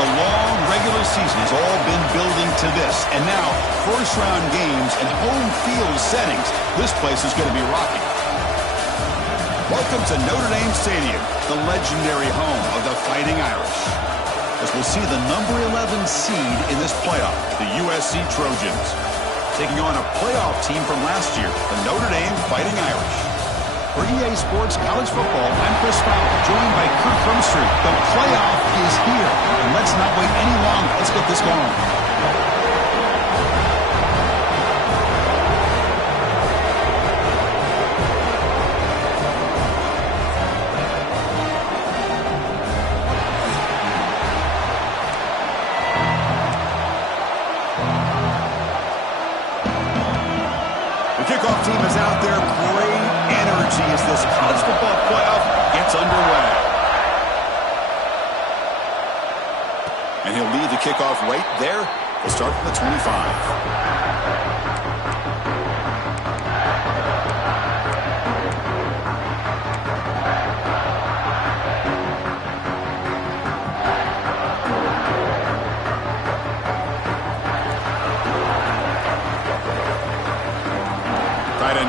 The long regular season has all been building to this. And now, first-round games and home field settings. This place is going to be rocking. Welcome to Notre Dame Stadium, the legendary home of the Fighting Irish. As we'll see the number 11 seed in this playoff, the USC Trojans, taking on a playoff team from last year, the Notre Dame Fighting Irish. For EA Sports College Football, I'm Chris Fowler, joined by Kirk Hermstreet. The playoff is here, and let's not wait any longer. Let's get this going. Kickoff team is out there. Great energy as this college football playoff gets underway. And he'll lead the kickoff right there. We'll start from the 25.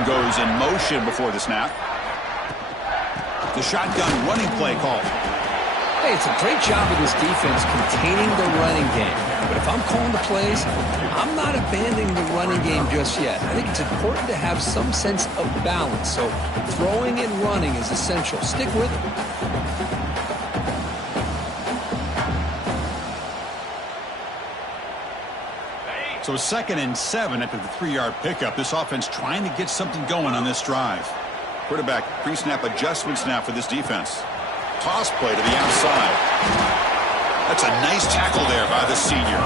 Goes in motion before the snap. The shotgun running play call. Hey, it's a great job of this defense containing the running game. But if I'm calling the plays, I'm not abandoning the running game just yet. I think it's important to have some sense of balance. So throwing and running is essential. Stick with it. So 2nd and 7 after the 3-yard pickup. This offense trying to get something going on this drive. Quarterback pre-snap adjustments now for this defense. Toss play to the outside. That's a nice tackle there by the senior.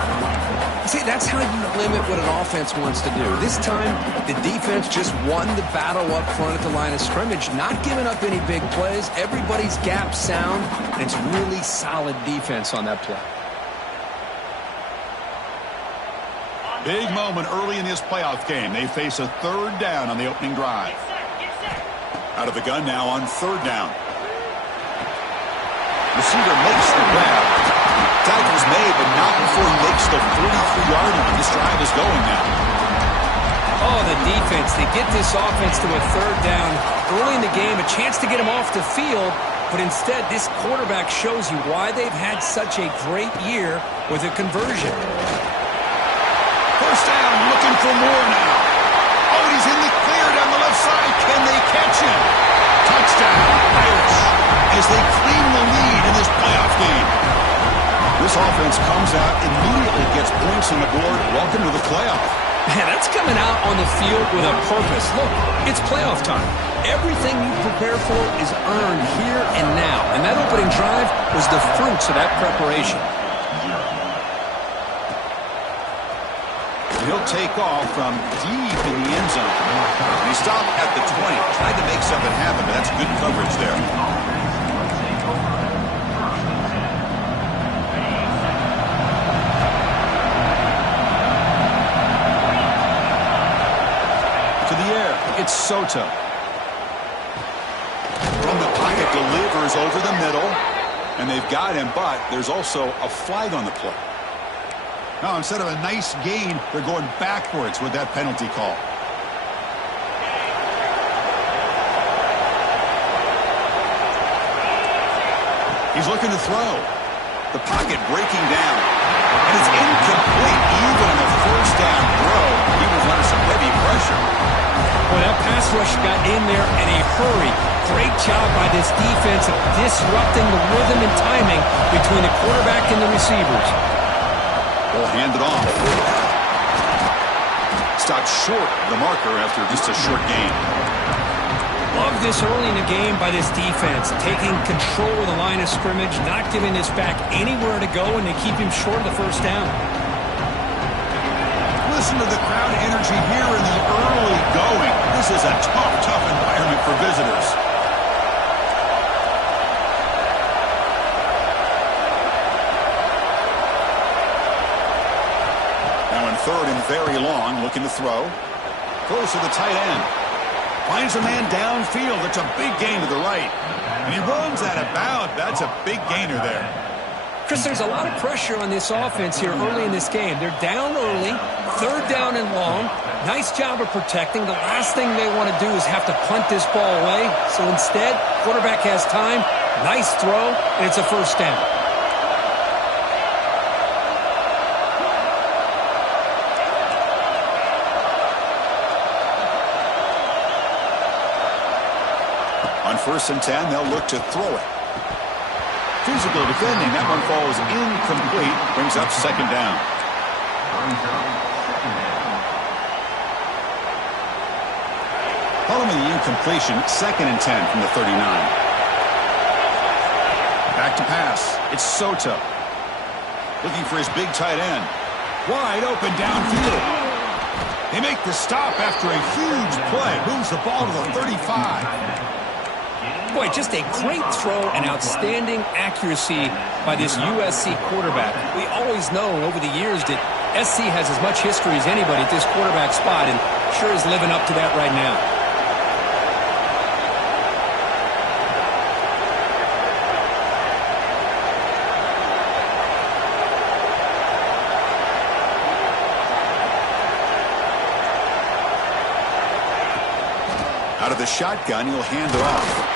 See, that's how you limit what an offense wants to do. This time, the defense just won the battle up front at the line of scrimmage, not giving up any big plays. Everybody's gap sound, and it's really solid defense on that play. Big moment early in this playoff game. They face a 3rd down on the opening drive. Out of the gun now on 3rd down. Receiver makes the grab. Tackle's made, but not before he makes the 43-yard line. This drive is going now. Oh, the defense. They get this offense to a 3rd down early in the game, a chance to get him off the field. But instead, this quarterback shows you why they've had such a great year with a conversion. First down, looking for more now. Oh, he's in the clear down the left side. Can they catch him? Touchdown, Irish, as they claim the lead in this playoff game. This offense comes out, immediately gets points on the board. Welcome to the playoff. Man, that's coming out on the field with a purpose. Look, it's playoff time. Everything you prepare for is earned here and now. And that opening drive was the fruits of that preparation. He'll take off from deep in the end zone. And he stopped at the 20. Tried to make something happen, but that's good coverage there. To the air, it's Soto. From the pocket, delivers over the middle. And they've got him, but there's also a flag on the play. Now, instead of a nice gain, they're going backwards with that penalty call. He's looking to throw. The pocket breaking down. And it's incomplete even on the first down throw. He was under some heavy pressure. Well, that pass rush got in there in a hurry. Great job by this defense of disrupting the rhythm and timing between the quarterback and the receivers. They'll hand it off. Stopped short of the marker after just a short gain. Love this early in the game by this defense, taking control of the line of scrimmage, not giving this back anywhere to go, and they keep him short of the first down. Listen to the crowd energy here in the early going. This is a tough environment for visitors. Now in 3rd and very long, looking to throw. Throws to the tight end. Finds a man downfield. It's a big gain to the right. And he runs out of bounds. That's a big gainer there. Chris, there's a lot of pressure on this offense here early in this game. They're down early, third down and long. Nice job of protecting. The last thing they want to do is have to punt this ball away. So instead, quarterback has time, nice throw, and it's a first down. On 1st and 10, they'll look to throw it. Physical defending. That one falls incomplete. Brings up 2nd down. Following the incompletion, 2nd and 10 from the 39. Back to pass. It's Soto. Looking for his big tight end. Wide open downfield. They make the stop after a huge play. Moves the ball to the 35. Boy, just a great throw and outstanding accuracy by this USC quarterback. We always know over the years that SC has as much history as anybody at this quarterback spot, and sure is living up to that right now. Out of the shotgun, he'll hand it off.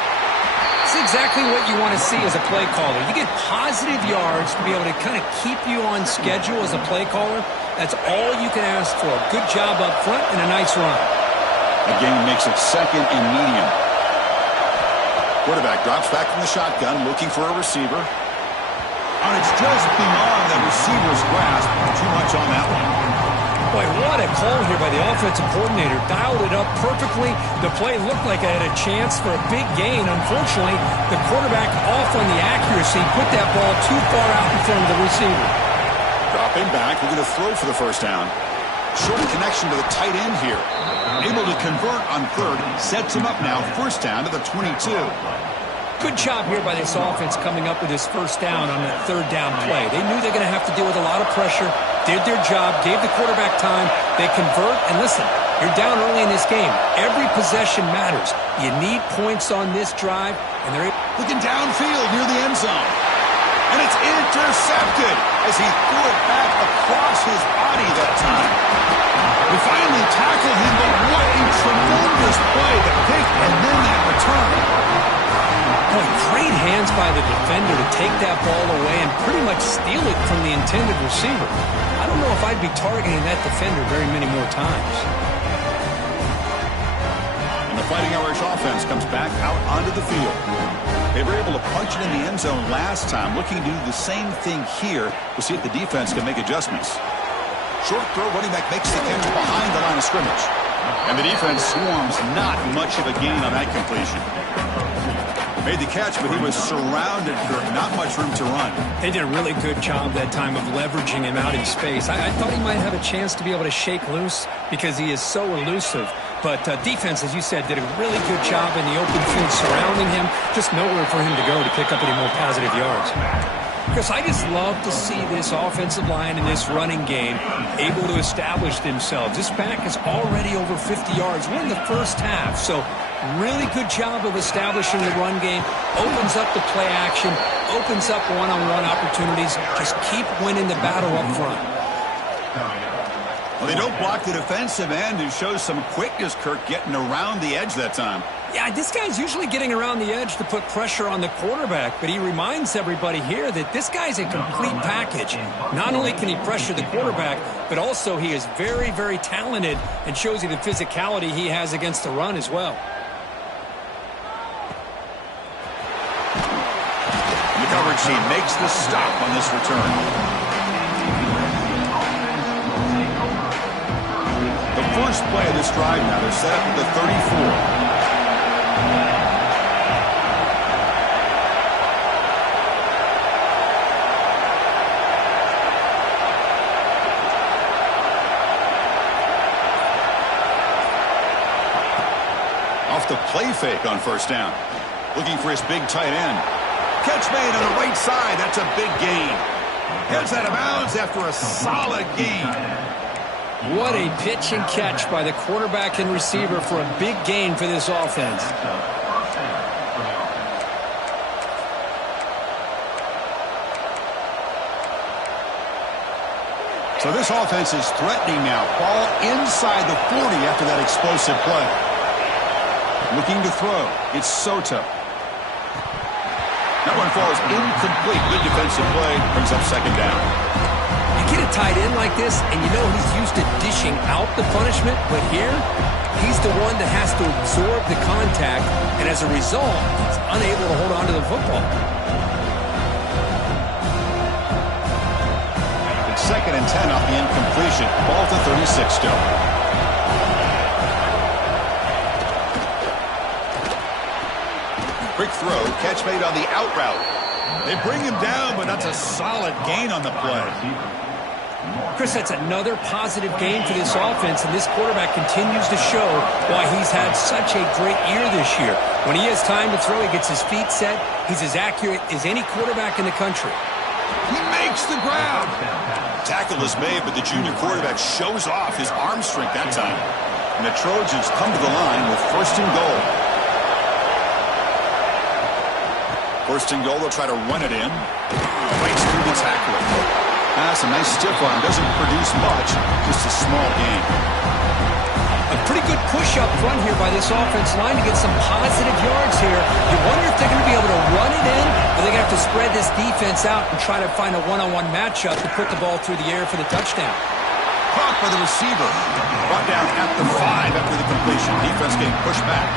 It's exactly what you want to see as a play caller. You get positive yards to be able to kind of keep you on schedule as a play caller. That's all you can ask for. Good job up front and a nice run. Again, makes it 2nd and medium. Quarterback drops back from the shotgun, looking for a receiver. And it's just beyond the receiver's grasp. Too much on that one. Boy, what a call here by the offensive coordinator. Dialed it up perfectly. The play looked like it had a chance for a big gain. Unfortunately, the quarterback off on the accuracy, put that ball too far out in front of the receiver. Dropping back, we're going to throw for the 1st down. Short connection to the tight end here. Able to convert on 3rd. Sets him up now, 1st down to the 22. Good job here by this offense coming up with this 1st down on that 3rd down play. They knew they were going to have to deal with a lot of pressure, did their job, gave the quarterback time. They convert, and listen, you're down early in this game. Every possession matters. You need points on this drive, and they're looking downfield near the end zone. And it's intercepted as he threw it back across his body that time. We finally tackle him, but what a tremendous play. The pick and then that return. Boy, great hands by the defender to take that ball away and pretty much steal it from the intended receiver. I don't know if I'd be targeting that defender very many more times. And the Fighting Irish offense comes back out onto the field. They were able to punch it in the end zone last time, looking to do the same thing here. We'll see if the defense can make adjustments. Short throw, running back makes the catch behind the line of scrimmage. And the defense swarms, not much of a gain on that completion. Made the catch, but he was surrounded, not much room to run. They did a really good job that time of leveraging him out in space. I thought he might have a chance to be able to shake loose because he is so elusive. But defense, as you said, did a really good job in the open field surrounding him. Just nowhere for him to go to pick up any more positive yards. Chris, I just love to see this offensive line and this running game able to establish themselves. This pack is already over 50 yards. We're in the 1st half, so really good job of establishing the run game. Opens up the play action, opens up one-on-one opportunities. Just keep winning the battle up front. Well, they don't block the defensive end, who shows some quickness, Kirk, getting around the edge that time. Yeah, this guy's usually getting around the edge to put pressure on the quarterback, but he reminds everybody here that this guy's a complete package. Not only can he pressure the quarterback, but also he is very, very talented and shows you the physicality he has against the run as well. The coverage team makes the stop on this return. The first play of this drive now, they're set up at the 34. Off the play fake on 1st down. Looking for his big tight end. Catch made on the right side. That's a big gain. Heads out of bounds after a solid gain. What a pitch and catch by the quarterback and receiver for a big gain for this offense. So this offense is threatening now. Ball inside the 40 after that explosive play. Looking to throw. It's Soto. That one falls incomplete. Good defensive play. Brings up second down. You get a tight end like this, and you know he's used to dishing out the punishment, but here, he's the one that has to absorb the contact, and as a result, he's unable to hold on to the football. It's 2nd and 10 off the incompletion. Ball to 36 still. Quick throw, catch made on the out route. They bring him down, but that's a solid gain on the play. Chris, that's another positive game for this offense, and this quarterback continues to show why he's had such a great year this year. When he has time to throw, he gets his feet set. He's as accurate as any quarterback in the country. He makes the grab. Tackle is made, but the junior quarterback shows off his arm strength that time. And the Trojans come to the line with 1st and goal. 1st and goal, they'll try to run it in. Right through the tackler. That's a nice stiff arm. Doesn't produce much, just a small gain. A pretty good push up front here by this offense line to get some positive yards here. You wonder if they're going to be able to run it in, or they're going to have to spread this defense out and try to find a one-on-one matchup to put the ball through the air for the touchdown. Caught by the receiver. Brought down at the 5 after the completion. Defense getting pushed back.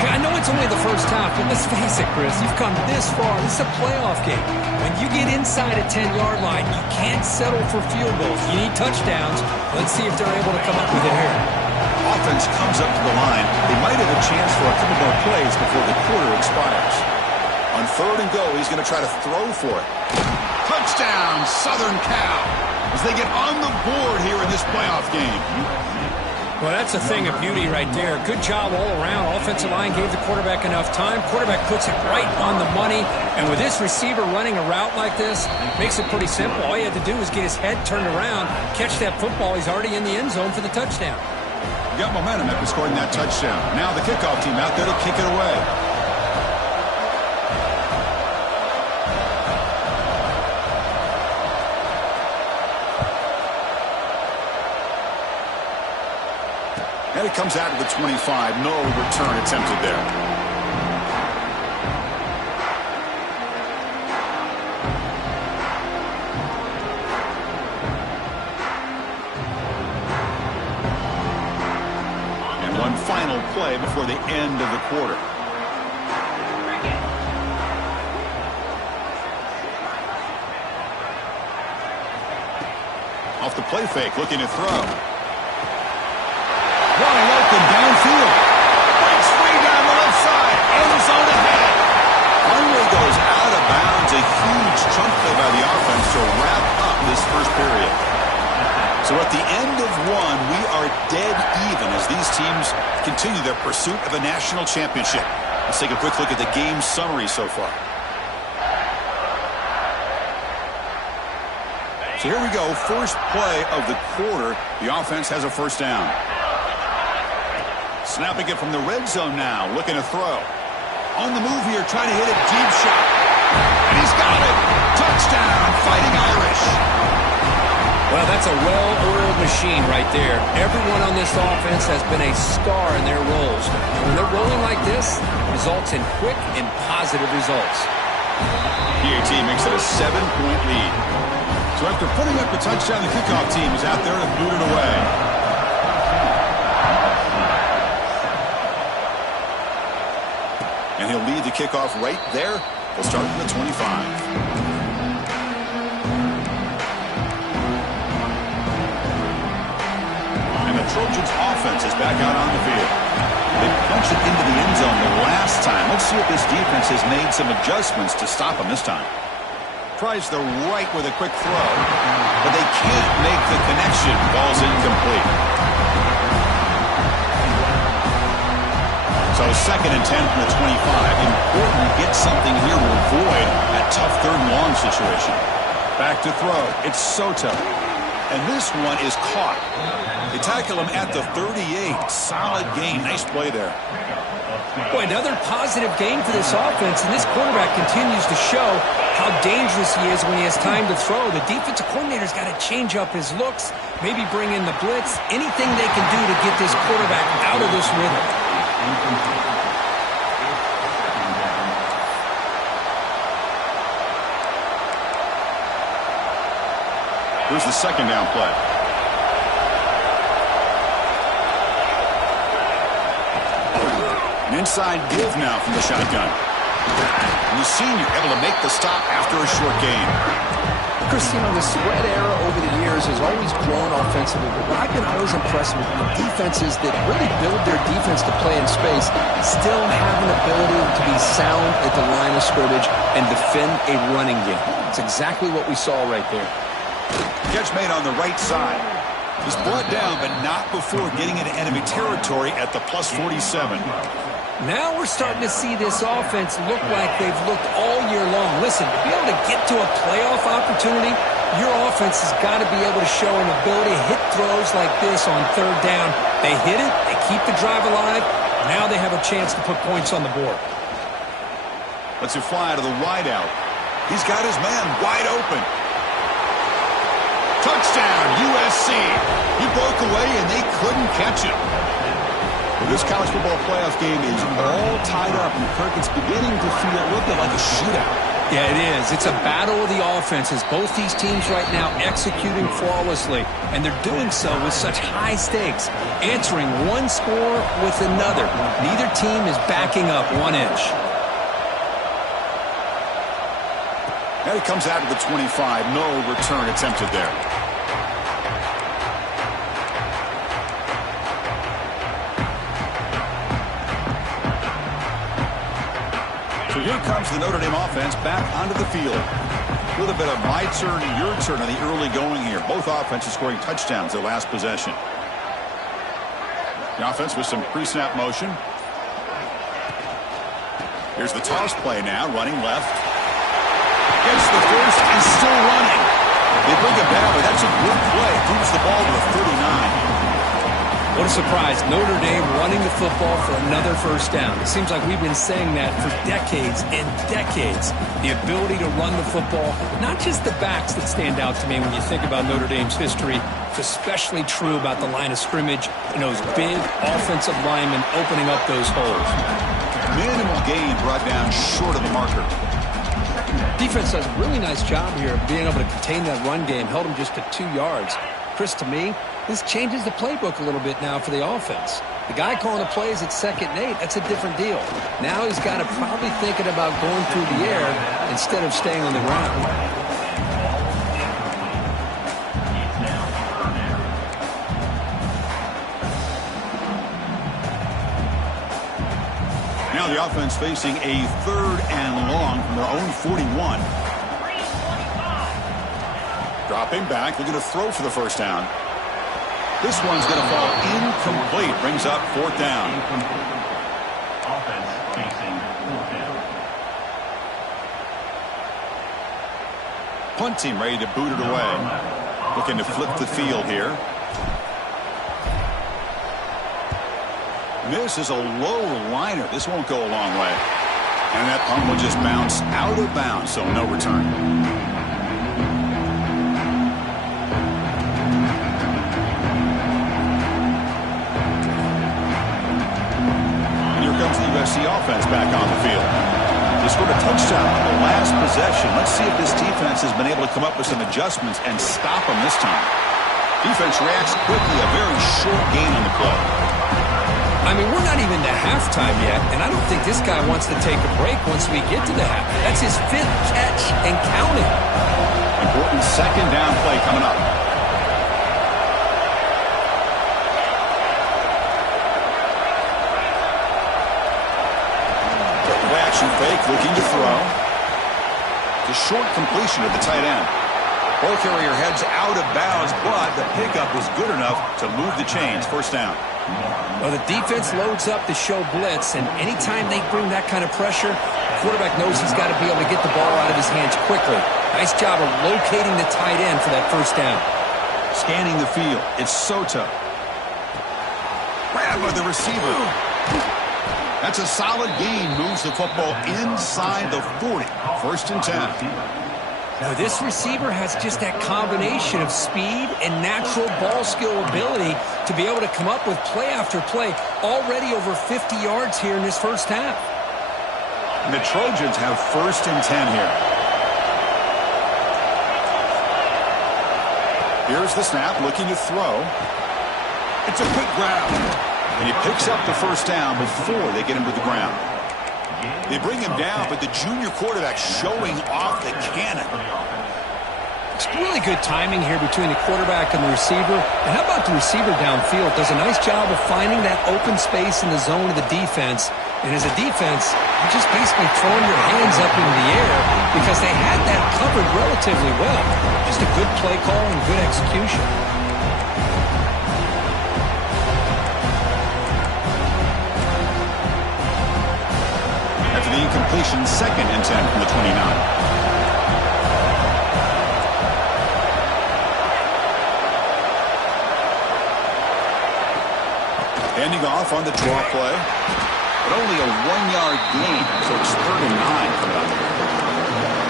Hey, I know it's only the first half, but let's face it, Chris. You've come this far. This is a playoff game. When you get inside a 10-yard line, you can't settle for field goals. You need touchdowns. Let's see if they're able to come up with it here. Offense comes up to the line. They might have a chance for a couple more plays before the quarter expires. On 3rd and goal, he's going to try to throw for it. Touchdown, Southern Cal, as they get on the board here in this playoff game. Well, that's a thing of beauty right there. Good job all around. Offensive line gave the quarterback enough time. Quarterback puts it right on the money. And with this receiver running a route like this, makes it pretty simple. All you have to do is get his head turned around, catch that football. He's already in the end zone for the touchdown. Got momentum after scoring that touchdown. Now the kickoff team out there to kick it away. And it comes out to the 25. No return attempted there. And one final play before the end of the quarter. Off the play fake, looking to throw. Wide open downfield. Breaks free down the left side. End zone ahead. Finally goes out of bounds. A huge chunk play by the offense to wrap up this first period. So at the end of one, we are dead even as these teams continue their pursuit of a national championship. Let's take a quick look at the game summary so far. So here we go. First play of the quarter. The offense has a 1st down. Snapping it from the red zone now, looking to throw. On the move here, trying to hit a deep shot. And he's got it! Touchdown, Fighting Irish! Well, that's a well-oiled machine right there. Everyone on this offense has been a star in their roles. And when they're rolling like this, it results in quick and positive results. PAT makes it a 7-point lead. So after putting up the touchdown, the kickoff team is out there to boot it away. And he'll lead the kickoff right there. We'll start from the 25. And the Trojans offense is back out on the field. They punched it into the end zone the last time. Let's see if this defense has made some adjustments to stop them this time. Tries the right with a quick throw, but they can't make the connection. Ball's incomplete. So 2nd and 10 from the 25. Important to get something here to avoid that tough 3rd and long situation. Back to throw. It's Soto. And this one is caught. They tackle him at the 38. Solid game. Nice play there. Boy, another positive game for this offense, and this quarterback continues to show how dangerous he is when he has time to throw. The defensive coordinator's got to change up his looks, maybe bring in the blitz, anything they can do to get this quarterback out of this rhythm. Here's the second down play. An inside give now from the shotgun. And the senior able to make the stop after a short gain. Christine, the spread era over the years has always grown offensively, but what I've been always impressed with the defenses that really build their defense to play in space still have an ability to be sound at the line of scrimmage and defend a running game. It's exactly what we saw right there. Catch made on the right side. He's brought down, but not before getting into enemy territory at the +47. Now we're starting to see this offense look like they've looked all year long. Listen, to be able to get to a playoff opportunity, your offense has got to be able to show an ability to hit throws like this on third down. They hit it, they keep the drive alive. Now they have a chance to put points on the board. Let's it fly to the wideout. He's got his man wide open. Touchdown, USC. He broke away, and they couldn't catch him. Well, this college football playoff game is all tied up, and Kirk, it's beginning to feel a little bit like a shootout. Yeah, it is. It's a battle of the offenses. Both these teams right now executing flawlessly, and they're doing so with such high stakes, answering one score with another. Neither team is backing up 1 inch. Now he comes out of the 25. No return attempted there. So here comes the Notre Dame offense back onto the field. A little bit of my turn, your turn on the early going here. Both offenses scoring touchdowns their last possession. The offense with some pre-snap motion. Here's the toss play now, running left. Gets the first and still running. They bring it back, but that's a good play. Moves the ball to the 39. What a surprise. Notre Dame running the football for another first down. It seems like we've been saying that for decades and decades. The ability to run the football, not just the backs that stand out to me when you think about Notre Dame's history. It's especially true about the line of scrimmage and those big offensive linemen opening up those holes. Minimal gain brought down short of the marker. Defense does a really nice job here of being able to contain that run game. Held them just to 2 yards. Chris, to me, this changes the playbook a little bit now for the offense. The guy calling the plays at 2nd and 8, that's a different deal. Now he's got to probably thinking about going through the air instead of staying on the ground. Now the offense facing a 3rd and long from their own 41. Dropping back, looking to throw for the first down. This one's going to fall incomplete. Brings up 4th down. Offense facing 4th down. Punt team ready to boot it away. Looking to flip the field here. This is a low liner. This won't go a long way. And that punt will just bounce out of bounds, so no return. USC offense back on the field. They scored a touchdown on the last possession. Let's see if this defense has been able to come up with some adjustments and stop them this time. Defense reacts quickly, a very short gain on the play. I mean, we're not even to halftime yet, and I don't think this guy wants to take a break once we get to the half. That's his 5th catch and counting. Important 2nd down play coming up. Fake, looking to throw. It's a short completion at the tight end. Ball carrier heads out of bounds, but the pickup was good enough to move the chains. First down. Well, the defense loads up to show blitz, and anytime they bring that kind of pressure, the quarterback knows he's got to be able to get the ball out of his hands quickly. Nice job of locating the tight end for that first down. Scanning the field. It's Soto. Grab by the receiver. That's a solid gain. Moves the football inside the 40. 1st and 10. Now, this receiver has just that combination of speed and natural ball skill ability to be able to come up with play after play. Already over 50 yards here in this first half. And the Trojans have 1st and 10 here. Here's the snap, looking to throw. It's a quick grab. And he picks up the 1st down before they get him to the ground. They bring him down, but the junior quarterback showing off the cannon. It's really good timing here between the quarterback and the receiver. And how about the receiver downfield? Does a nice job of finding that open space in the zone of the defense. And as a defense, you're just basically throwing your hands up into the air because they had that covered relatively well. Just a good play call and good execution. After the incompletion, 2nd and 10 from the 29. Handing off on the draw play. But only a 1-yard gain, so it's 3rd and 9 coming up.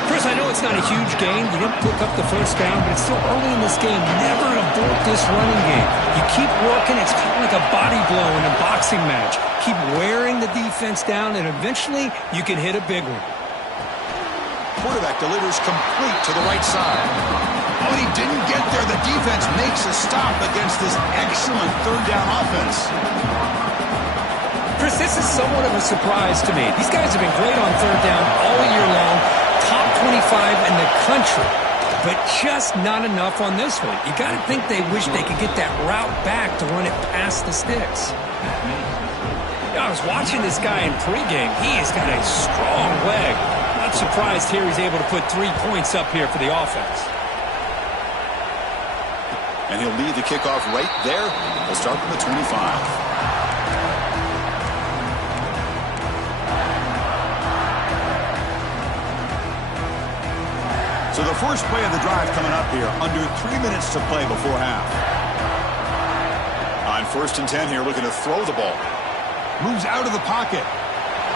Chris, I know it's not a huge gain. You didn't pick up the 1st down, but it's still early in this game. Never abort this running game. You keep working. It's kind of like a body blow in a boxing match. Keep wearing the defense down, and eventually you can hit a big one. Quarterback delivers complete to the right side. Oh, he didn't get there. The defense makes a stop against this excellent 3rd down offense. Chris, this is somewhat of a surprise to me. These guys have been great on 3rd down all year long. Top 25 in the country. But just not enough on this one. You got to think they wish they could get that route back to run it past the sticks. I was watching this guy in pregame. He has got a strong leg. Not surprised here he's able to put 3 points up here for the offense. And he'll lead the kickoff right there. We'll start from the 25. So the first play of the drive coming up here. Under 3 minutes to play before half. On 1st and 10 here, looking to throw the ball. Moves out of the pocket.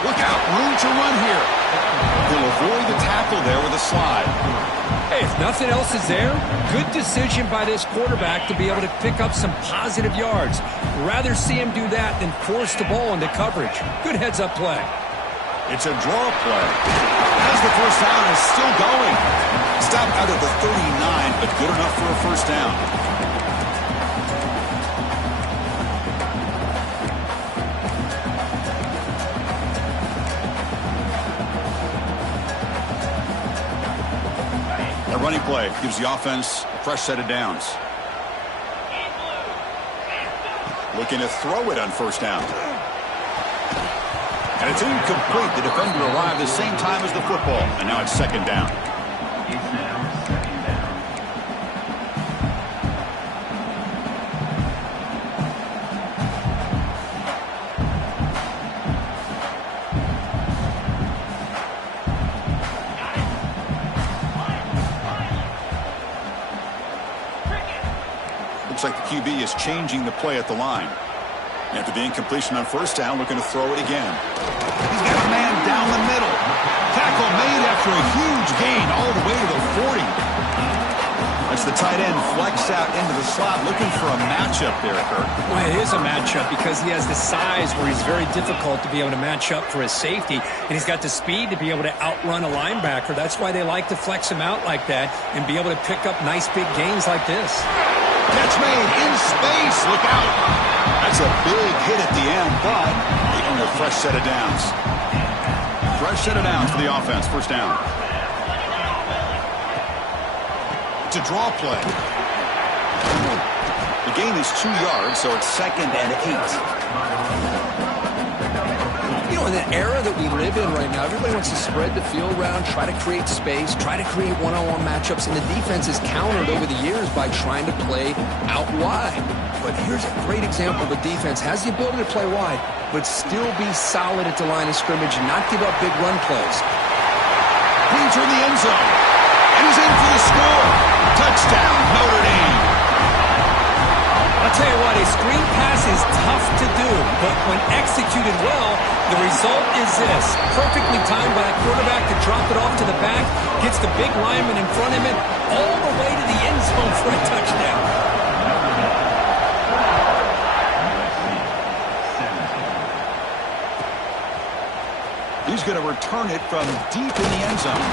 Look out, room to run here. He'll avoid the tackle there with a slide. Hey, if nothing else is there, good decision by this quarterback to be able to pick up some positive yards. Rather see him do that than force the ball into coverage. Good heads-up play. It's a draw play. As the 1st down is still going. Stop out at the 39, but good enough for a 1st down. A running play gives the offense a fresh set of downs. Looking to throw it on 1st down. And it's incomplete. The defender arrived the same time as the football. And now it's 2nd down. Looks like the QB is changing the play at the line. After the incompletion on 1st down, looking to throw it again. He's got a man down the middle. Tackle made after a huge gain all the way to the 40. That's the tight end flex out into the slot, looking for a matchup there, Kirk. Well, it is a matchup because he has the size where he's very difficult to be able to match up for his safety, and he's got the speed to be able to outrun a linebacker. That's why they like to flex him out like that and be able to pick up nice big gains like this. Catch made in space. Look out. That's a big hit at the end, but they earn a fresh set of downs. Fresh set of downs for the offense. 1st down. It's a draw play. The gain is 2 yards, so it's 2nd and 8. You know, in the era that we live in right now, everybody wants to spread the field around, try to create space, try to create one-on-one matchups, and the defense is countered over the years by trying to play out wide. But here's a great example of a defense has the ability to play wide, but still be solid at the line of scrimmage and not give up big run plays. Brings her in the end zone, and he's in for the score. Touchdown, Notre Dame. I'll tell you what, a screen pass is tough to do, but when executed well, the result is this. Perfectly timed by the quarterback to drop it off to the back, gets the big lineman in front of him, all the way to the end zone for a touchdown. He's going to return it from deep in the end zone.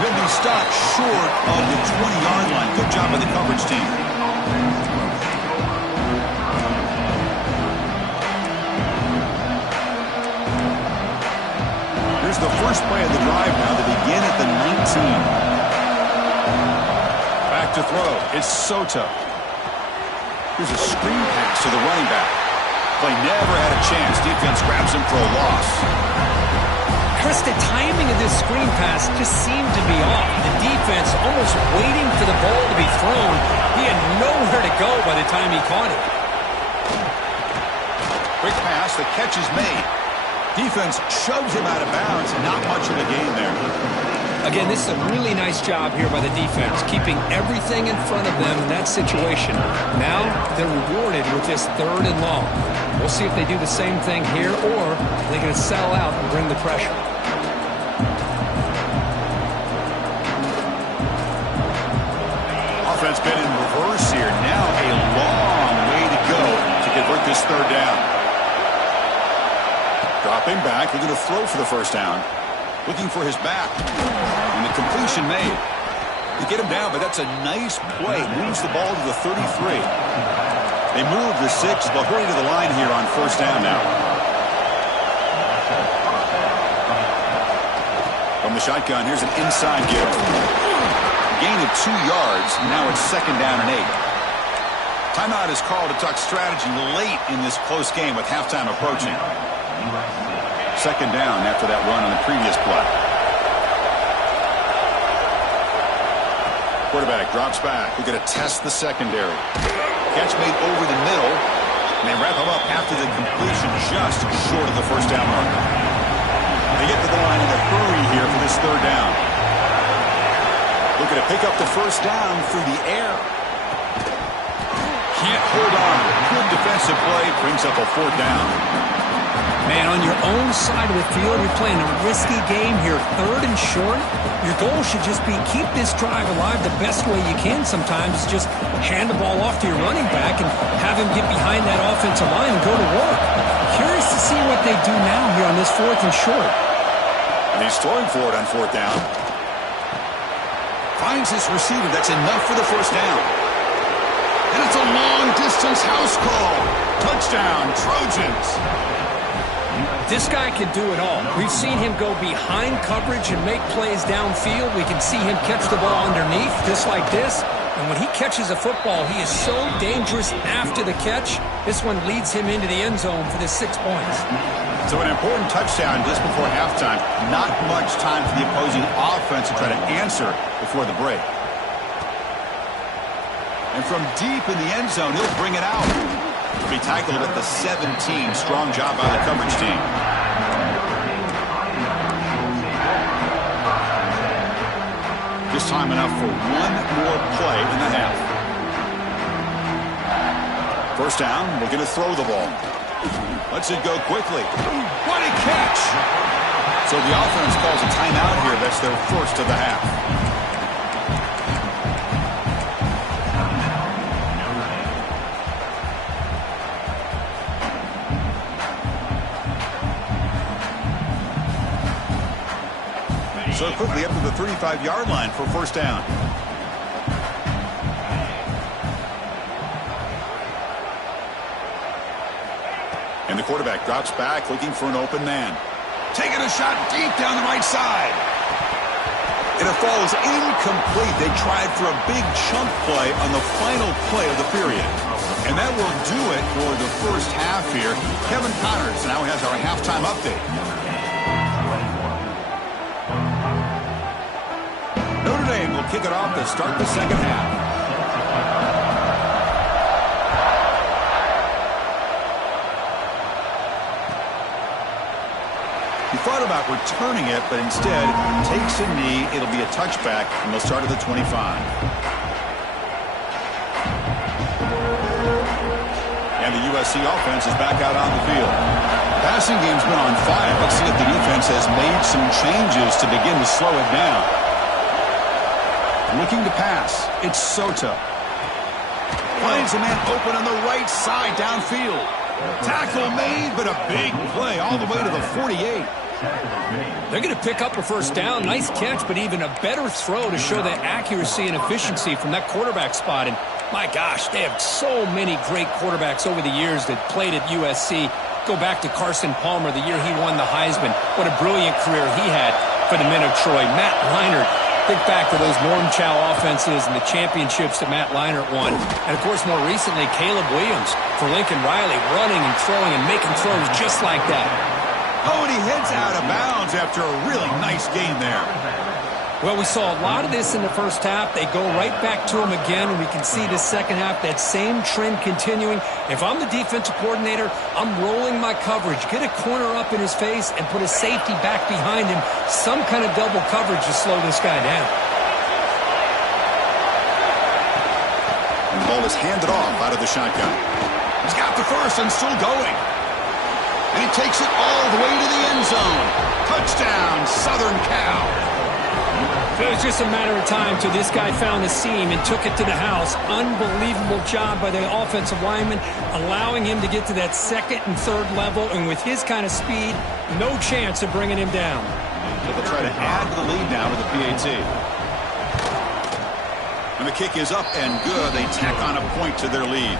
He'll be stopped short of the 20-yard line. Good job by the coverage team. Here's the first play of the drive now to begin at the 19. Back to throw. It's Soto. Here's a screen pass to the running back. Play never had a chance. Defense grabs him for a loss. Chris, the timing of this screen pass just seemed to be off. The defense almost waiting for the ball to be thrown. He had nowhere to go by the time he caught it. Quick pass, the catch is made. Defense shoves him out of bounds. Not much of a gain there. Again, this is a really nice job here by the defense, keeping everything in front of them in that situation. Now they're rewarded with this 3rd and long. We'll see if they do the same thing here, or they're going to sell out and bring the pressure. Offense been in reverse here. Now a long way to go to convert this 3rd down. Dropping back, they're going to throw for the 1st down. Looking for his back. And the completion made. They get him down, but that's a nice play. Moves the ball to the 33. They move the 6. They'll hurry to the line here on 1st down now. From the shotgun, here's an inside give. Gain of 2 yards. Now it's 2nd down and 8. Timeout is called to talk strategy late in this close game with halftime approaching. 2nd down after that run on the previous play. Quarterback drops back. We're going to test the secondary. Catch made over the middle. And they wrap him up after the completion just short of the 1st down mark. They get to the line in a hurry here for this 3rd down. Looking to pick up the 1st down through the air. Can't hold on. Good defensive play. Brings up a 4th down. Man, on your own side of the field, you're playing a risky game here, 3rd and short. Your goal should just be keep this drive alive the best way you can sometimes. Just hand the ball off to your running back and have him get behind that offensive line and go to work. Curious to see what they do now here on this 4th and short. And he's throwing for it on 4th down. Finds his receiver. That's enough for the 1st down. And it's a long-distance house call. Touchdown, Trojans. This guy can do it all. We've seen him go behind coverage and make plays downfield. We can see him catch the ball underneath, just like this. And when he catches a football, he is so dangerous after the catch. This one leads him into the end zone for the 6 points. So an important touchdown just before halftime. Not much time for the opposing offense to try to answer before the break. And from deep in the end zone, he'll bring it out. He'll be tackled at the 17. Strong job by the coverage team. Just time enough for one more play in the half. 1st down, we're going to throw the ball. Lets it go quickly. What a catch! So the offense calls a timeout here. That's their 1st of the half. So quickly up to the 35-yard line for 1st down. And the quarterback drops back looking for an open man. Taking a shot deep down the right side. And it falls incomplete. They tried for a big chunk play on the final play of the period. And that will do it for the 1st half here. Kevin Connors now has our halftime update. Notre Dame will kick it off to start the 2nd half. He thought about returning it, but instead takes a knee. It'll be a touchback, and they'll start at the 25. And the USC offense is back out on the field. Passing game's been on fire. Let's see if the defense has made some changes to begin to slow it down. Looking to pass. It's Soto. Finds a man open on the right side downfield. Tackle made, but a big play all the way to the 48. They're going to pick up a first down. Nice catch, but even a better throw to show that accuracy and efficiency from that quarterback spot. And my gosh, they have so many great quarterbacks over the years that played at USC. Go back to Carson Palmer, the year he won the Heisman. What a brilliant career he had for the men of Troy. Matt Leinart, think back to those Norm Chow offenses and the championships that Matt Leinart won. And, of course, more recently, Caleb Williams for Lincoln Riley, running and throwing and making throws just like that. Oh, and he heads out of bounds after a really nice gain there. Well, we saw a lot of this in the first half. They go right back to him again, and we can see the second half, that same trend continuing. If I'm the defensive coordinator, I'm rolling my coverage. Get a corner up in his face and put a safety back behind him. Some kind of double coverage to slow this guy down. And the ball is handed off out of the shotgun. He's got the first and still going. And he takes it all the way to the end zone. Touchdown, Southern Cal. It was just a matter of time till this guy found the seam and took it to the house. Unbelievable job by the offensive lineman, allowing him to get to that second and third level. And with his kind of speed, no chance of bringing him down. So they'll try to add to the lead now with the PAT. And the kick is up and good. They tack on a point to their lead.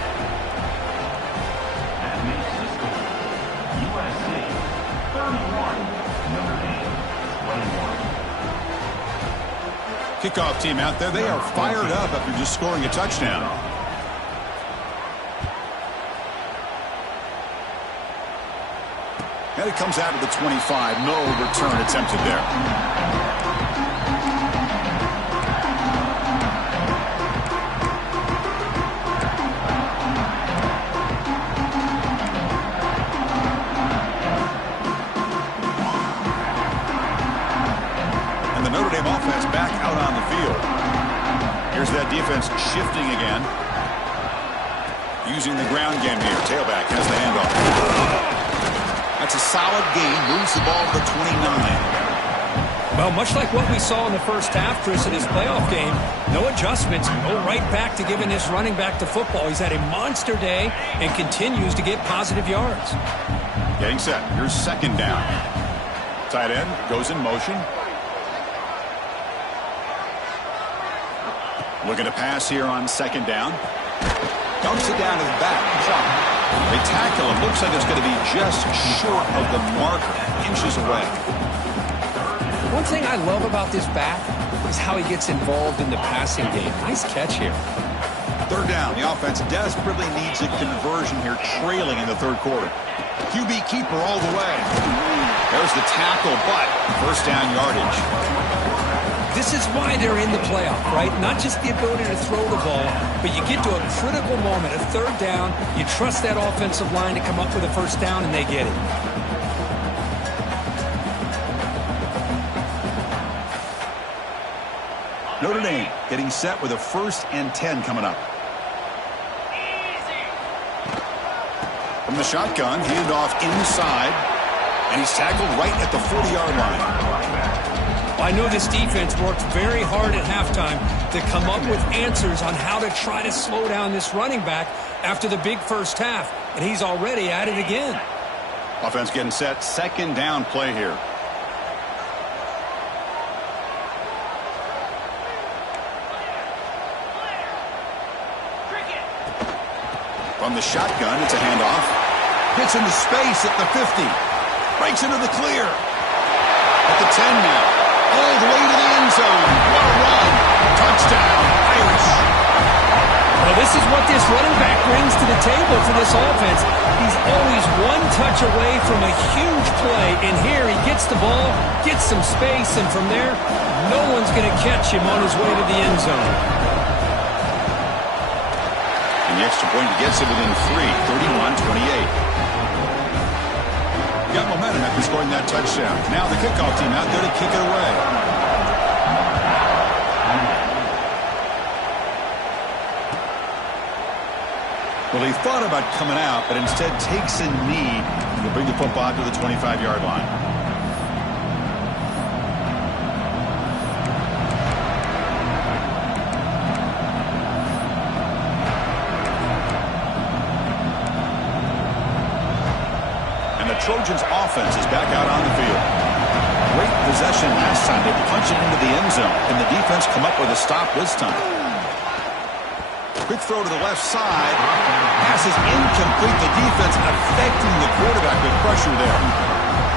Kickoff team out there. They are fired up after just scoring a touchdown. And it comes out to the 25. No return attempted there. Notre Dame offense back out on the field. Here's that defense shifting again. Using the ground game here. Tailback has the handoff. That's a solid gain. Moves the ball to the 29. Well, much like what we saw in the first half, Chris, in his playoff game, no adjustments. Go right back to giving this running back the football. He's had a monster day and continues to get positive yards. Getting set. Here's second down. Tight end goes in motion. Looking to pass here on second down. Dumps it down to the back. They tackle him. Looks like it's going to be just short of the marker. Inches away. One thing I love about this back is how he gets involved in the passing game. Nice catch here. Third down. The offense desperately needs a conversion here, trailing in the third quarter. QB keeper all the way. There's the tackle, but first down yardage. This is why they're in the playoff, right? Not just the ability to throw the ball, but you get to a critical moment, a third down. You trust that offensive line to come up with a first down, and they get it. Notre Dame getting set with a 1st and 10 coming up. From the shotgun, handoff inside, and he's tackled right at the 40-yard line. I know this defense worked very hard at halftime to come up with answers on how to try to slow down this running back after the big first half, and he's already at it again. Offense getting set, second down play here. From the shotgun, it's a handoff. Gets into space at the 50. Breaks into the clear. At the 10 now. All the way to the end zone. What a run. Touchdown, Irish. Well, this is what this running back brings to the table for this offense. He's always one touch away from a huge play. And here he gets the ball, gets some space, and from there, no one's going to catch him on his way to the end zone. And the extra point gets it within 3, 31-28. Got momentum after scoring that touchdown. Now the kickoff team out there to kick it away. Well, he thought about coming out, but instead takes a knee to bring the football to the 25-yard line. And the Trojans' offense is back out on the field. Great possession last time. They punch it into the end zone. Can the defense come up with a stop this time? Quick throw to the left side. Pass is incomplete. The defense affecting the quarterback with pressure there.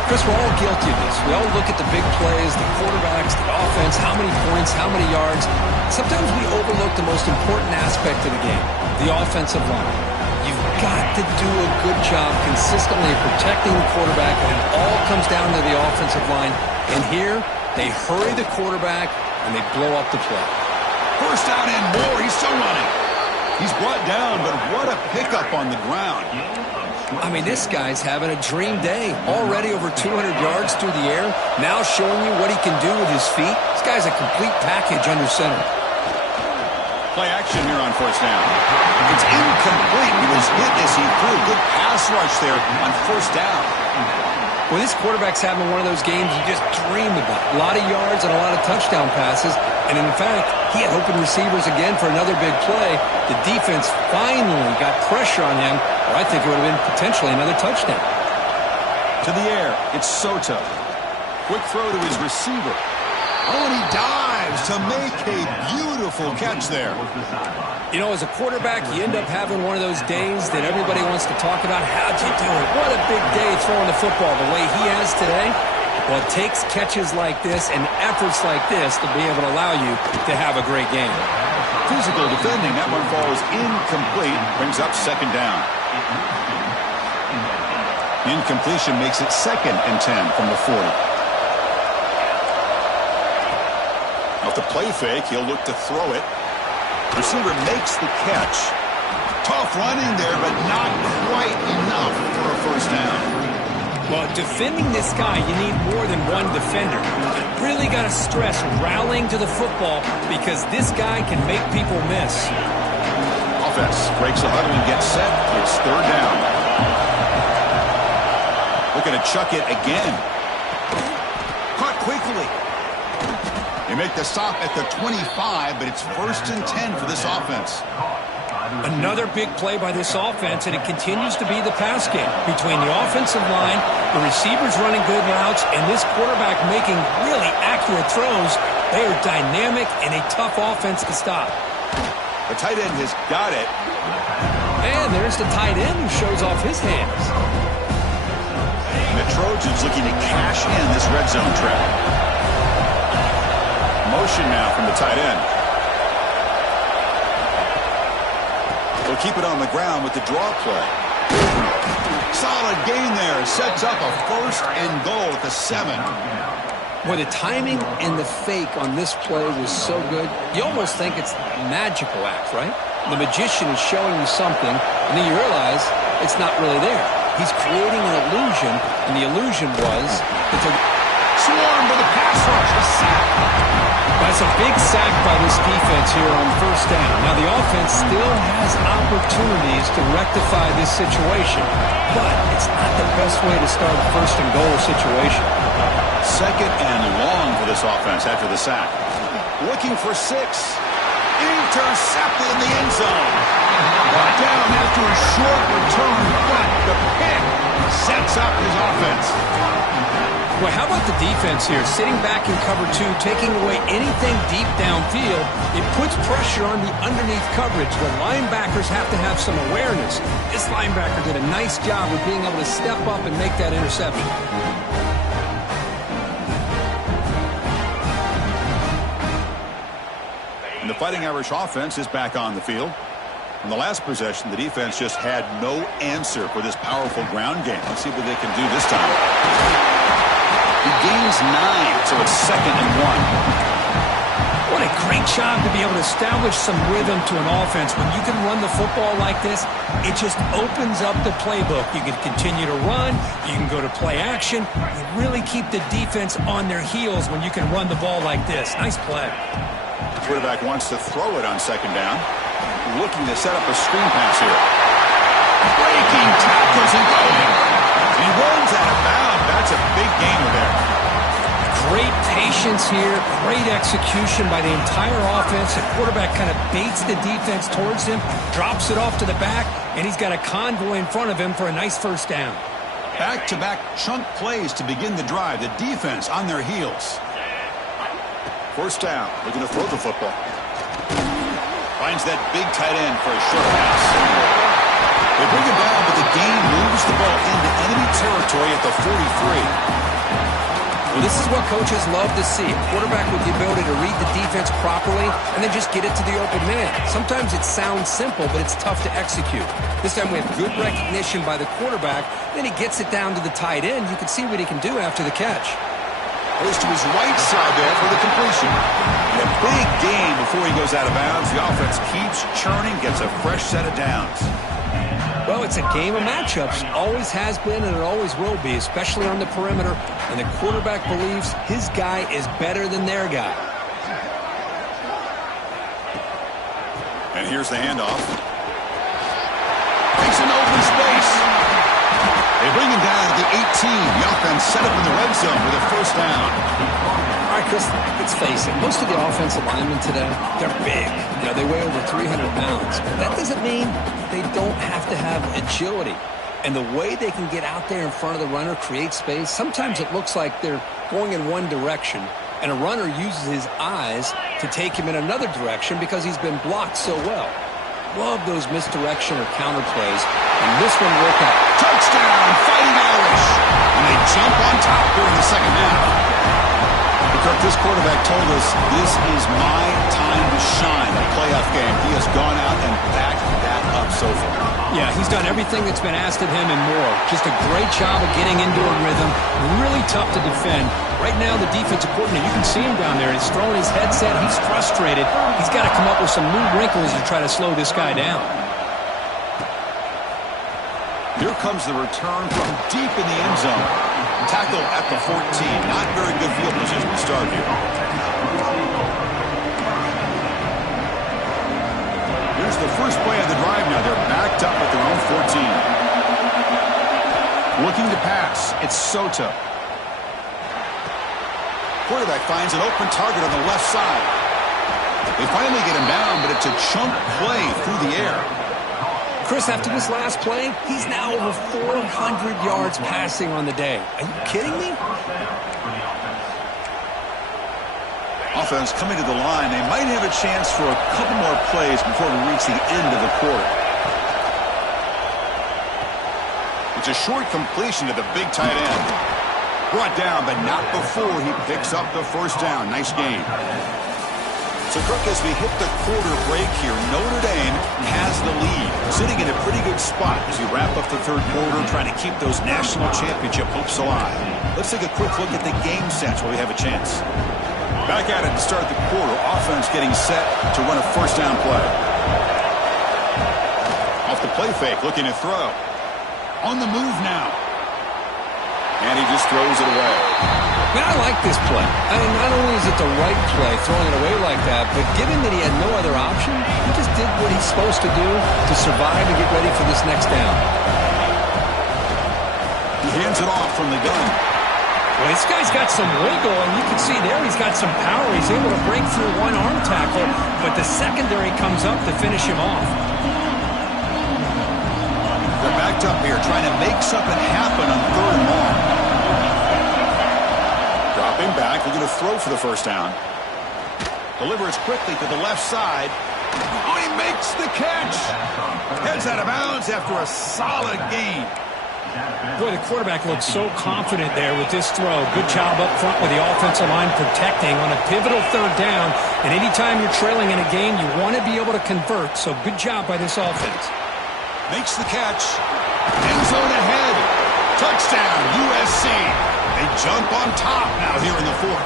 Chris, we're all guilty of this. We all look at the big plays, the quarterbacks, the offense, how many points, how many yards. Sometimes we overlook the most important aspect of the game, the offensive line. You've got to do a good job consistently protecting the quarterback, and it all comes down to the offensive line. And here, they hurry the quarterback, and they blow up the play. First down and more. He's still running. He's brought down, but what a pickup on the ground. I mean, this guy's having a dream day. Already over 200 yards through the air. Now showing you what he can do with his feet. This guy's a complete package under center. Play action here on first down. It's incomplete. He was hit as he threw a good pass rush there on first down. Well, this quarterback's having one of those games you just dream about. A lot of yards and a lot of touchdown passes. And in fact, he had open receivers again for another big play. The defense finally got pressure on him, or I think it would have been potentially another touchdown. To the air, it's Soto. Quick throw to his receiver. Oh, and he dives to make a beautiful catch there. You know, as a quarterback, you end up having one of those days that everybody wants to talk about. How'd you do it? What a big day throwing the football the way he has today. Well, it takes catches like this and efforts like this to be able to allow you to have a great game. Physical defending. That one falls incomplete. Brings up second down. The incompletion makes it 2nd and 10 from the 40. Off the play fake, he'll look to throw it. Receiver makes the catch. Tough running there, but not quite enough for a first down. Well, defending this guy, you need more than one defender. You really got to stress rallying to the football because this guy can make people miss. Offense breaks the huddle and gets set. It's third down. Looking to chuck it again. Caught quickly. They make the stop at the 25, but it's 1st and 10 for this offense. Another big play by this offense, and it continues to be the pass game between the offensive line, the receivers running good routes, and this quarterback making really accurate throws. They are dynamic and a tough offense to stop. The tight end has got it. And there's the tight end who shows off his hands. And the Trojans looking to cash in this red zone trap. Motion now from the tight end. They'll keep it on the ground with the draw play. Solid gain there. Sets up a 1st and goal at the 7. Boy, the timing and the fake on this play was so good. You almost think it's a magical act, right? The magician is showing you something, and then you realize it's not really there. He's creating an illusion, and the illusion was that the swarm with a pass rush, a sack. That's a big sack by this defense here on first down. Now, the offense still has opportunities to rectify this situation, but it's not the best way to start a 1st and goal situation. 2nd and long for this offense after the sack. Looking for 6. Intercepted in the end zone. Brought down after a short return, but the pick sets up his offense. Well, how about the defense here? Sitting back in cover 2, taking away anything deep downfield. It puts pressure on the underneath coverage. The linebackers have to have some awareness. This linebacker did a nice job of being able to step up and make that interception. And the Fighting Irish offense is back on the field. In the last possession, the defense just had no answer for this powerful ground game. Let's see what they can do this time. He gains 9, so it's 2nd and 1. What a great job to be able to establish some rhythm to an offense. When you can run the football like this, it just opens up the playbook. You can continue to run. You can go to play action. You really keep the defense on their heels when you can run the ball like this. Nice play. The quarterback wants to throw it on 2nd down. Looking to set up a screen pass here. Breaking tackles and going. He rolls out of bounds. That's a big gainer there. Great patience here, great execution by the entire offense. The quarterback kind of baits the defense towards him, drops it off to the back, and he's got a convoy in front of him for a nice first down. Back-to-back chunk plays to begin the drive. The defense on their heels. First down. Looking to throw the football. Finds that big tight end for a short pass. They bring him down, but the game moves the ball into enemy territory at the 43. Well, this is what coaches love to see. A quarterback with the ability to read the defense properly and then just get it to the open man. Sometimes it sounds simple, but it's tough to execute. This time we have good recognition by the quarterback. Then he gets it down to the tight end. You can see what he can do after the catch. Goes to his right side there for the completion. And a big gain before he goes out of bounds. The offense keeps churning, gets a fresh set of downs. Well, it's a game of matchups. Always has been and it always will be, especially on the perimeter. And the quarterback believes his guy is better than their guy. And here's the handoff. Takes an open space. They bring him down to the 18. The offense set up in the red zone with a first down. All right, Chris, let's face it. Most of the offensive linemen today, they're big. You know, they weigh over 300 pounds. But that doesn't mean they don't have to have agility. And the way they can get out there in front of the runner, create space, sometimes it looks like they're going in one direction, and a runner uses his eyes to take him in another direction because he's been blocked so well. Love those misdirection or counter plays, and this one worked out. Touchdown, Fighting Irish! And they jump on top here in the second half. Kirk, this quarterback told us this is my time to shine, a playoff game. He has gone out and backed that up so far. Yeah, he's done everything that's been asked of him and more. Just a great job of getting into a rhythm. Really tough to defend. Right now, the defensive coordinator, you can see him down there. He's throwing his headset. He's frustrated. He's got to come up with some new wrinkles to try to slow this guy down. Here comes the return from deep in the end zone. Tackle at the 14. Not very good field position to start here. Here's the first play of the drive now. They're backed up at their own 14. Looking to pass. It's Soto. Quarterback finds an open target on the left side. They finally get him down, but it's a chunk play through the air. Chris, after this last play, he's now over 400 yards passing on the day. Are you kidding me? Offense coming to the line. They might have a chance for a couple more plays before we reach the end of the quarter. It's a short completion to the big tight end. Brought down, but not before he picks up the first down. Nice game. So, Kirk, as we hit the quarter break here, Notre Dame has the lead, sitting in a pretty good spot as we wrap up the third quarter, trying to keep those national championship hopes alive. Let's take a quick look at the game sets where we have a chance. Back at it to start the quarter. Offense getting set to run a first down play. Off the play fake, looking to throw. On the move now. And he just throws it away. Man, I like this play. I mean, not only is it the right play, throwing it away like that, but given that he had no other option, he just did what he's supposed to do to survive and get ready for this next down. He hands it off from the gun. Well, this guy's got some wiggle, and you can see there he's got some power. He's able to break through one arm tackle, but the secondary comes up to finish him off. They're backed up here, trying to make something happen on third and long. Dropping back, looking to throw for the first down. Delivers quickly to the left side. Oh, he makes the catch. Heads out of bounds after a solid gain. Boy, the quarterback looks so confident there with this throw. Good job up front with the offensive line protecting on a pivotal third down. And anytime you're trailing in a game, you want to be able to convert. So good job by this offense. Makes the catch. End zone ahead. Touchdown, USC. They jump on top now here in the fourth.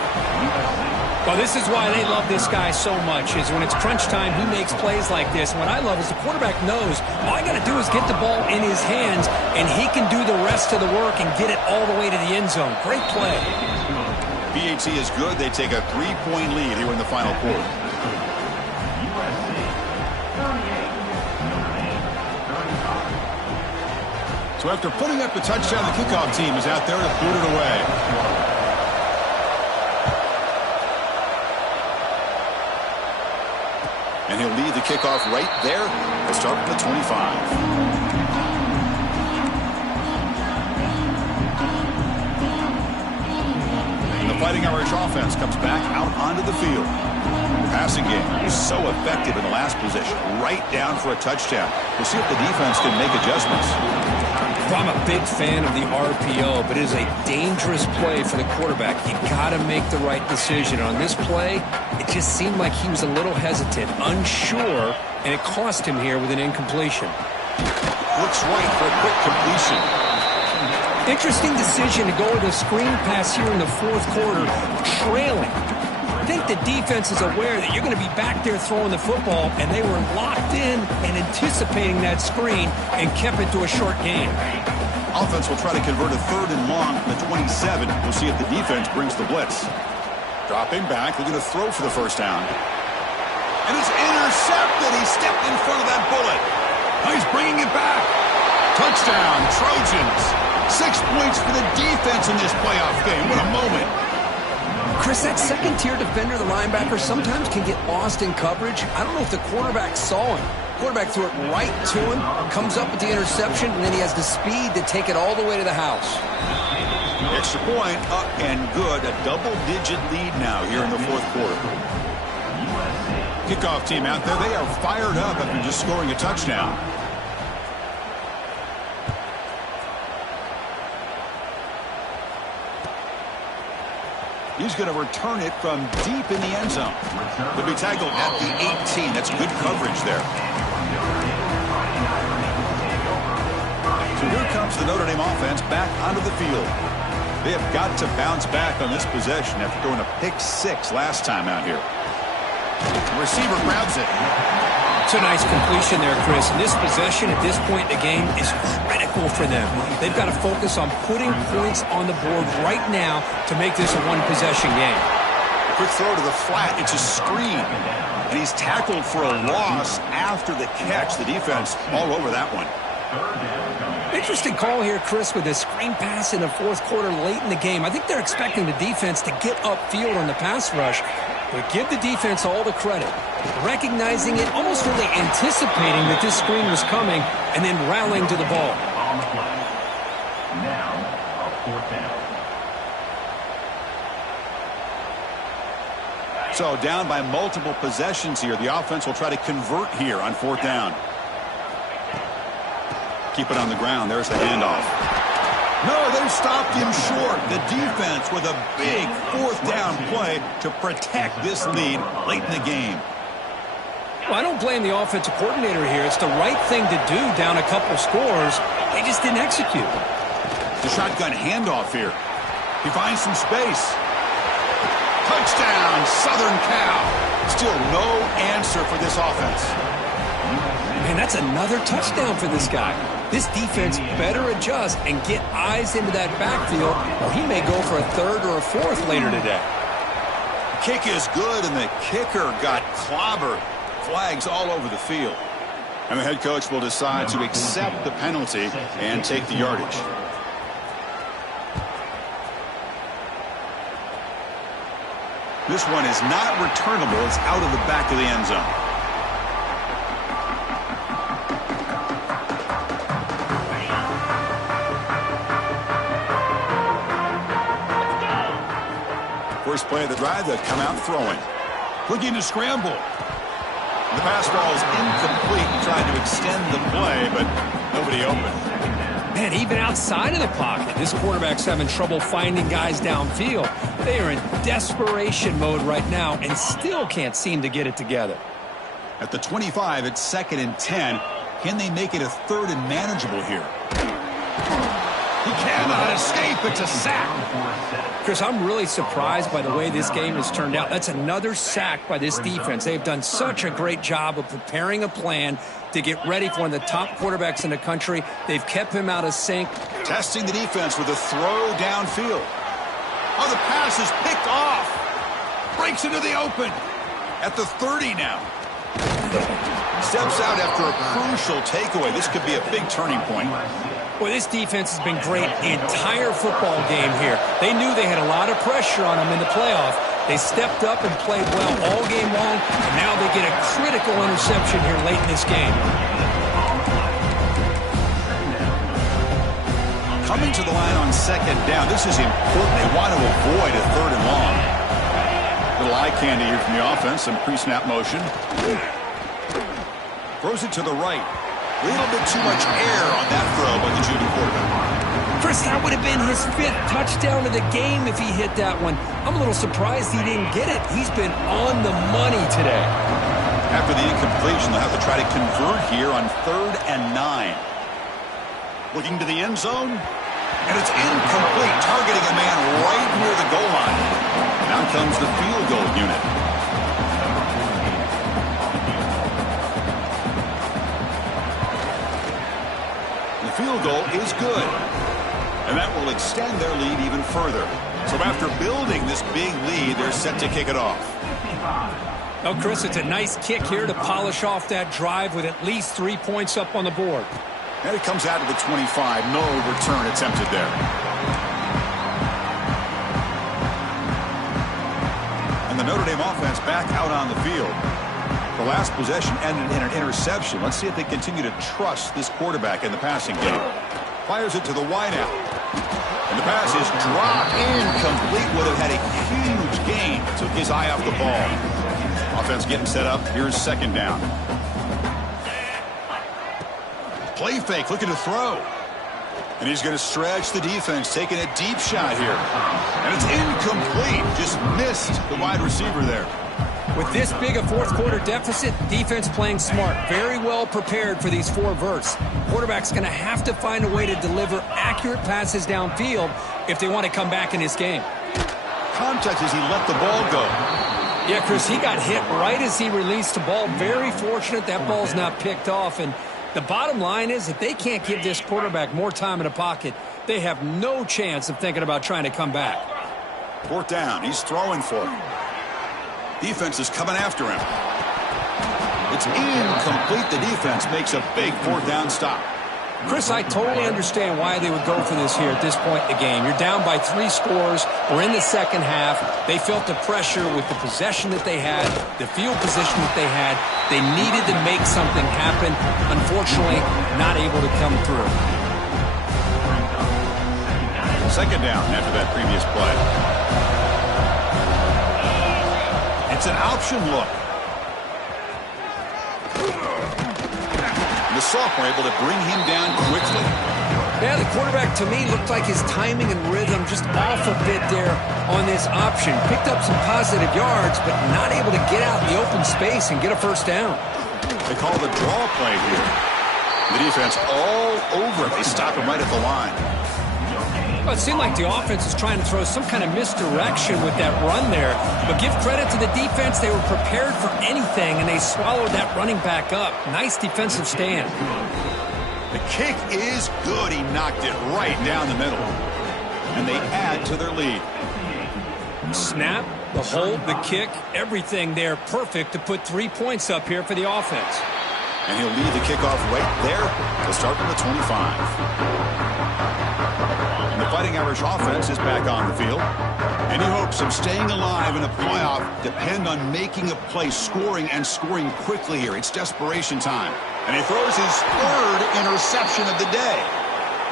Well, this is why they love this guy so much, is when it's crunch time, he makes plays like this. And what I love is the quarterback knows all I got to do is get the ball in his hands, and he can do the rest of the work and get it all the way to the end zone. Great play. PAT is good. They take a 3-point lead here in the final quarter. So after putting up the touchdown, the kickoff team is out there to boot it away. And he'll lead the kickoff right there. They'll start from the 25. Fighting Irish offense comes back out onto the field. The passing game was so effective in the last possession, right down for a touchdown. We'll see if the defense can make adjustments. Well, I'm a big fan of the RPO, but it is a dangerous play for the quarterback. You got to make the right decision. On this play, it just seemed like he was a little hesitant, unsure, and it cost him here with an incompletion. Looks right for a quick completion. Interesting decision to go with a screen pass here in the fourth quarter, trailing. I think the defense is aware that you're going to be back there throwing the football, and they were locked in and anticipating that screen and kept it to a short gain. Offense will try to convert a 3rd and long from the 27. We'll see if the defense brings the blitz. Dropping back, they're going to throw for the first down. And it's intercepted. He stepped in front of that bullet. Now he's bringing it back. Touchdown, Trojans. 6 points for the defense in this playoff game. What a moment. Chris, that second-tier defender, the linebacker, sometimes can get lost in coverage. I don't know if the quarterback saw him. Quarterback threw it right to him, comes up with the interception, and then he has the speed to take it all the way to the house. Extra point, up and good. A double-digit lead now here in the fourth quarter. Kickoff team out there, they are fired up after just scoring a touchdown. He's going to return it from deep in the end zone. He'll be tackled at the 18. That's good coverage there. So here comes the Notre Dame offense back onto the field. They have got to bounce back on this possession after throwing a pick-6 last time out here. The receiver grabs it. It's a nice completion there, Chris. And this possession at this point in the game is critical for them. They've got to focus on putting points on the board right now to make this a one-possession game. Quick throw to the flat. It's a screen. And he's tackled for a loss after the catch. The defense all over that one. Interesting call here, Chris, with a screen pass in the fourth quarter late in the game. I think they're expecting the defense to get upfield on the pass rush. But give the defense all the credit. Recognizing it, almost really anticipating that this screen was coming, and then rallying to the ball. On the play. Now, a 4th down. So down by multiple possessions here. The offense will try to convert here on 4th down. Keep it on the ground. There's the handoff. No, they've stopped him short. The defense with a big 4th down play to protect this lead late in the game. Well, I don't blame the offensive coordinator here. It's the right thing to do down a couple scores. They just didn't execute. The shotgun handoff here. He finds some space. Touchdown, Southern Cal. Still no answer for this offense. Man, that's another touchdown for this guy. This defense better adjust and get eyes into that backfield, or he may go for a 3rd or a 4th later today. Kick is good, and the kicker got clobbered. Flags all over the field. And the head coach will decide to accept the penalty and take the yardage. This one is not returnable. It's out of the back of the end zone. First play of the drive, they'll come out throwing. Looking to scramble. The pass ball is incomplete, trying to extend the play, but nobody open. Man, even outside of the pocket, this quarterback's having trouble finding guys downfield. They are in desperation mode right now and still can't seem to get it together. At the 25, it's 2nd and 10. Can they make it a 3rd and manageable here? He cannot escape. It's a sack. Chris, I'm really surprised by the way this game has turned out. That's another sack by this defense. They've done such a great job of preparing a plan to get ready for one of the top quarterbacks in the country. They've kept him out of sync. Testing the defense with a throw downfield. Oh, the pass is picked off. Breaks into the open. At the 30 now. Steps out after a crucial takeaway. This could be a big turning point. Boy, this defense has been great the entire football game here. They knew they had a lot of pressure on them in the playoff. They stepped up and played well all game long, and now they get a critical interception here late in this game. Coming to the line on second down, this is important. They want to avoid a third and long. Little eye candy here from the offense, some pre-snap motion. Throws it to the right. A little bit too much air on that throw by the junior quarterback. Chris, that would have been his 5th touchdown of the game if he hit that one. I'm a little surprised he didn't get it. He's been on the money today. After the incompletion, they'll have to try to convert here on 3rd and 9. Looking to the end zone. And it's incomplete, targeting a man right near the goal line. Now comes the field goal unit. The field goal is good. And that will extend their lead even further. So after building this big lead, they're set to kick it off. Oh, Chris, it's a nice kick here to polish off that drive with at least 3 points up on the board. And it comes out of the 25. No return attempted there. And the Notre Dame offense back out on the field. The last possession ended in an interception. Let's see if they continue to trust this quarterback in the passing game. Fires it to the wideout. And the pass is dropped. Incomplete. Would have had a huge gain. Took his eye off the ball. Offense getting set up. Here's second down. Play fake, looking to throw. And he's going to stretch the defense, taking a deep shot here. And it's incomplete. Just missed the wide receiver there. With this big a fourth quarter deficit, defense playing smart. Very well prepared for these 4 verts. Quarterback's going to have to find a way to deliver accurate passes downfield if they want to come back in this game. Contact as he let the ball go. Yeah, Chris, he got hit right as he released the ball. Very fortunate that ball's not picked off. And the bottom line is that they can't give this quarterback more time in the pocket. They have no chance of thinking about trying to come back. 4th down. He's throwing for it. Defense is coming after him. It's incomplete. The defense makes a big 4th down stop. Chris, I totally understand why they would go for this here at this point in the game. You're down by 3 scores. We're in the second half. They felt the pressure with the possession that they had, the field position that they had. They needed to make something happen. Unfortunately, not able to come through. Second down after that previous play. It's an option look. The sophomore able to bring him down quickly. Yeah, the quarterback to me looked like his timing and rhythm just off a bit there on this option. Picked up some positive yards, but not able to get out in the open space and get a first down. They call the draw play here. The defense all over it. They stop him right at the line. Well, it seemed like the offense was trying to throw some kind of misdirection with that run there. But give credit to the defense. They were prepared for anything, and they swallowed that running back up. Nice defensive stand. The kick is good. He knocked it right down the middle. And they add to their lead. Snap, the hold, the kick, everything there perfect to put 3 points up here for the offense. And he'll lead the kickoff right there. They'll start from the 25. And the Fighting Irish offense is back on the field. Any hopes of staying alive in a playoff depend on making a play, scoring, and scoring quickly here. It's desperation time. And he throws his 3rd interception of the day.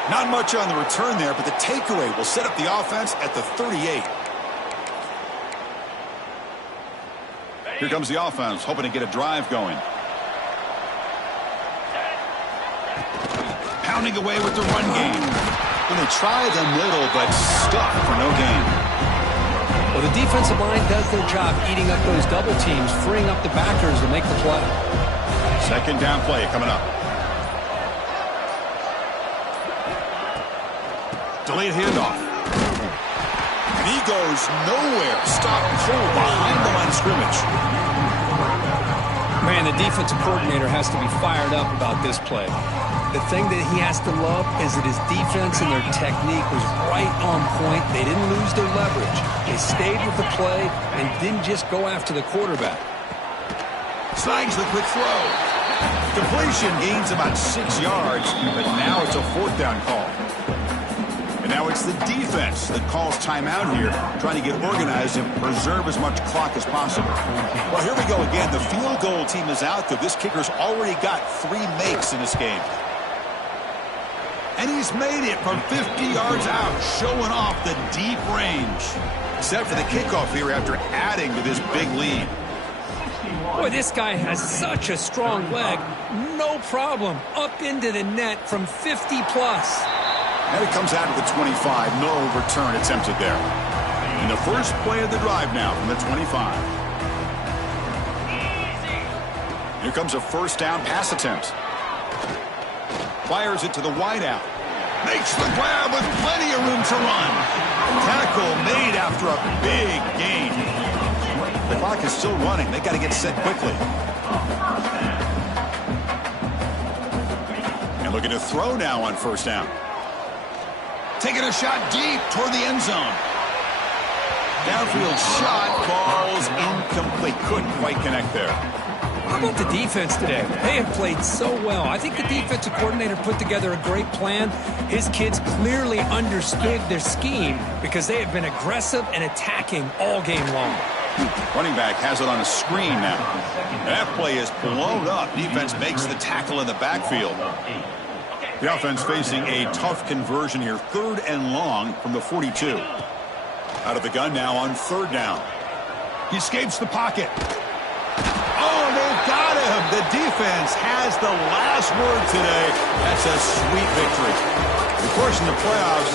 Not much on the return there, but the takeaway will set up the offense at the 38. Here comes the offense, hoping to get a drive going. Pounding away with the run game. And they try the middle, but stuck for no gain. Well, the defensive line does their job eating up those double teams, freeing up the backers to make the play. Second down play coming up. Delayed handoff. And he goes nowhere. Stop cold behind the line of scrimmage. Man, the defensive coordinator has to be fired up about this play. The thing that he has to love is that his defense and their technique was right on point. They didn't lose their leverage. They stayed with the play and didn't just go after the quarterback. Snags the quick throw. Completion gains about 6 yards, but now it's a 4th down call. And now it's the defense that calls timeout here, trying to get organized and preserve as much clock as possible. Well, here we go again. The field goal team is out there. This kicker's already got 3 makes in this game. And he's made it from 50 yards out, showing off the deep range. Set for the kickoff here after adding to this big lead. Boy, this guy has such a strong leg. No problem. Up into the net from 50 plus. And it comes out of the 25. No return attempted there. And the first play of the drive now from the 25. Here comes a 1st down pass attempt. Fires it to the wideout. Makes the grab with plenty of room to run. Tackle made after a big gain. The clock is still running. They got to get set quickly. And looking to throw now on 1st down. Taking a shot deep toward the end zone. Downfield shot falls incomplete. Couldn't quite connect there. How about the defense today? They have played so well. I think the defensive coordinator put together a great plan. His kids clearly understood their scheme because they have been aggressive and attacking all game long. Running back has it on a screen now. That play is blown up. Defense makes the tackle in the backfield. The offense facing a tough conversion here. 3rd and long from the 42. Out of the gun now on 3rd down. He escapes the pocket. Oh, they got him. The defense has the last word today. That's a sweet victory. Of course, in the playoffs,